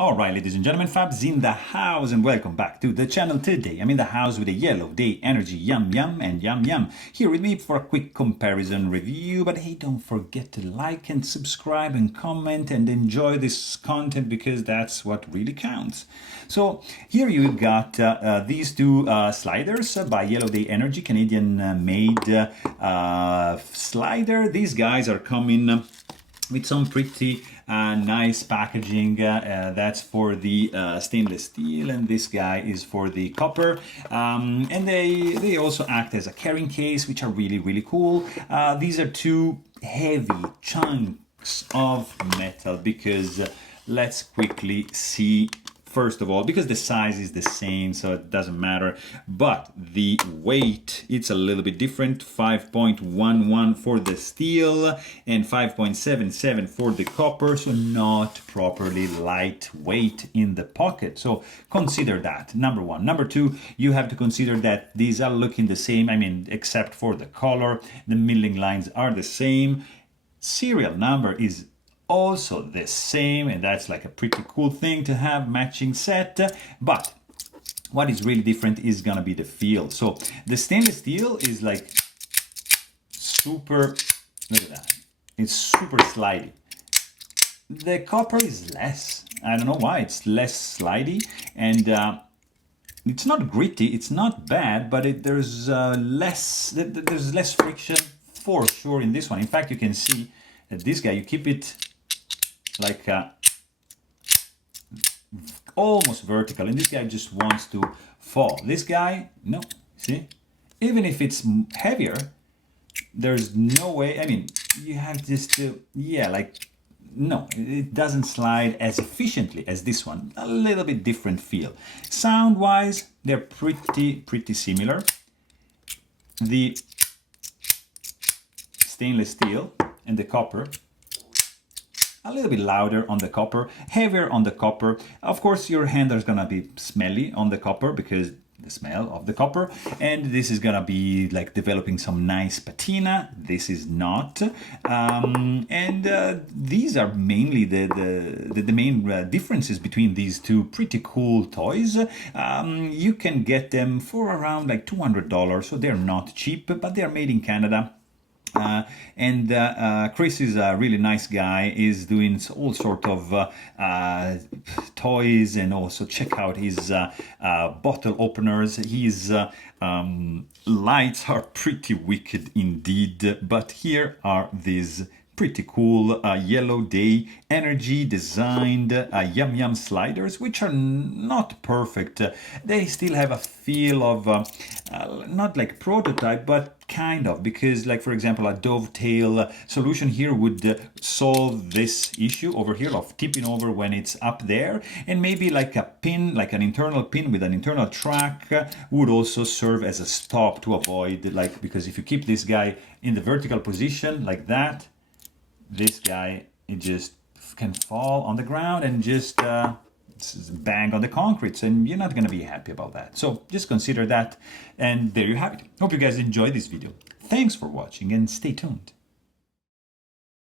Alright, ladies and gentlemen, Fabs in the house, and welcome back to the channel. Today I'm in the house with a Yellowday Energy Yum Yum and Yum Yum here with me for a quick comparison review. But hey, don't forget to like and subscribe and comment and enjoy this content, because that's what really counts. So here you got these two sliders by Yellowday Energy, Canadian made slider. These guys are coming with some pretty nice packaging. That's for the stainless steel, and this guy is for the copper. And they also act as a carrying case, which are really cool. These are two heavy chunks of metal, because let's quickly see. First of all, because the size is the same, so it doesn't matter, but the weight, it's a little bit different. 5.11 for the steel and 5.77 for the copper, so not properly lightweight in the pocket. So consider that, number one. Number two, you have to consider that these are looking the same, I mean, except for the color. The milling lines are the same. Serial number is also the same, and that's like a pretty cool thing to have, matching set. But what is really different is gonna be the feel. So the stainless steel is like super, look at that, it's super slidey. The copper is less, I don't know why, it's less slidey, and it's not gritty, it's not bad, but there's less friction for sure in this one. In fact, you can see that this guy, you keep it like almost vertical, and this guy just wants to fall. This guy, no, see, even if it's heavier, there's no way. I mean, you have just to, yeah, like, no, it doesn't slide as efficiently as this one. A little bit different feel. Sound wise, they're pretty similar. The stainless steel and the copper, a little bit louder on the copper, heavier on the copper. Of course, your hand is gonna be smelly on the copper because the smell of the copper, and this is gonna be like developing some nice patina. This is not, and these are mainly the main differences between these two pretty cool toys. You can get them for around like $200, so they're not cheap, but they're made in Canada. Chris is a really nice guy, is doing all sort of toys, and also check out his bottle openers. His lights are pretty wicked indeed, but here are these pretty cool Yellowday Energy designed Yum Yum sliders, which are not perfect. They still have a feel of not like prototype, but kind of, because like, for example, a dovetail solution here would solve this issue over here of tipping over when it's up there, and maybe like a pin, like an internal pin with an internal track would also serve as a stop to avoid, like, because if you keep this guy in the vertical position like that, this guy, it just can fall on the ground and just bang on the concrete, and you're not going to be happy about that. So just consider that, and there you have it. Hope you guys enjoyed this video. Thanks for watching, and stay tuned.